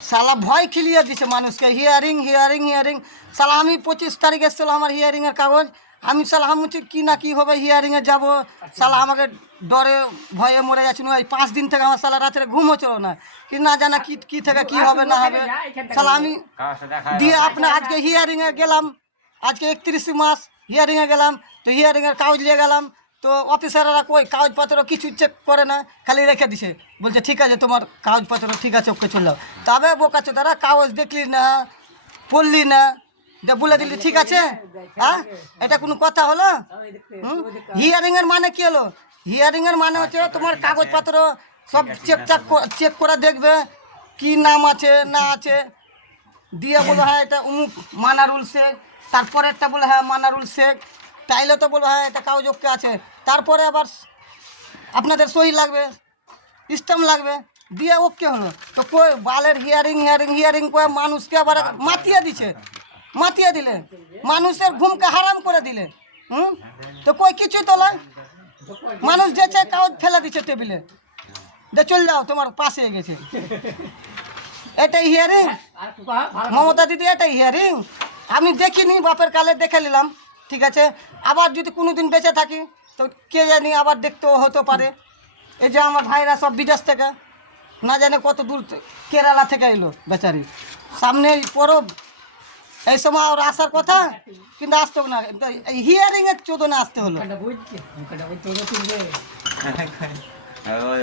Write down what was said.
শালা ভয় খিলিয়ে দিছে মানুষকে, হিয়ারিং হিয়ারিং হিয়ারিং। শালা আমি 25 তারিখ এসেছিলো আমার হিয়ারিংয়ের কাগজ, আমি শালা আমি কি না কি হবে হিয়ারিংয়ে যাব, শালা আমাকে ডরে ভয়ে মরে যাচ্ছিল। এই 5 দিন থেকে আমার শালা রাত্রে ঘুম হচ্ছিল না, কি না জানা কি কি থেকে কি হবে না হবে। শালা আমি দিয়ে আপনার আজকে হিয়ারিংয়ে গেলাম, আজকে 31 মাস হিয়ারিংয়ে গেলাম, তো হিয়ারিংয়ের কাগজ নিয়ে গেলাম, তো অফিসাররা কই কাগজপত্র কিছু চেক করে না, খালি রেখে দিছে, বলছে ঠিক আছে তোমার কাগজপত্র ঠিক আছে ওকে চলে যাও। তবে বোকাচ্ছে তারা কাগজ দেখলি না পড়লি না যে বলে দিলি ঠিক আছে, হ্যাঁ এটা কোনো কথা হলো? হিয়ারিংয়ের মানে কি হলো? হিয়ারিংয়ের মানে হচ্ছে তোমার কাগজপত্র সব চেক করে দেখবে কি নাম আছে না আছে, দিয়ে বলো হ্যাঁ এটা অমুক মানারুল শেখ, তারপরেরটা বলে হ্যাঁ মানারুল শেখ, তাইলে তো বলবো হ্যাঁ এটা কাগজ ওকে আছে, তারপরে আবার আপনাদের সই লাগবে, স্ট্যাম্প লাগবে, দিয়ে ওকে হলো। তো কই বালের হিয়ারিং হিয়ারিং হিয়ারিং করে মানুষকে আবার মাতিয়ে দিছে, মাতিয়ে দিলে মানুষের ঘুমকে হারাম করে দিলে। তো কই কিছুই তো নয়, মানুষ যেছে কাগজ ফেলে দিচ্ছে টেবিলে, যে চল যাও তোমার পাশে গেছে। এটাই হিয়ারিং মমতা দিদি, এটাই হিয়ারিং? আমি দেখিনি, বাপের কালে দেখে নিলাম, ঠিক আছে। আবার যদি কোনো দিন বেঁচে থাকি তো কে জানি আবার দেখতেও হতে পারে। এই যে আমার ভাইরা সব বিদেশ থেকে না জানে কত দূর কেরালা থেকে এলো বেচারি, সামনে পরব, এই সময় ওর আসার কথা কিন্তু আসতো না, এই হিয়ারিংয়ের চোদনে আসতে হলো।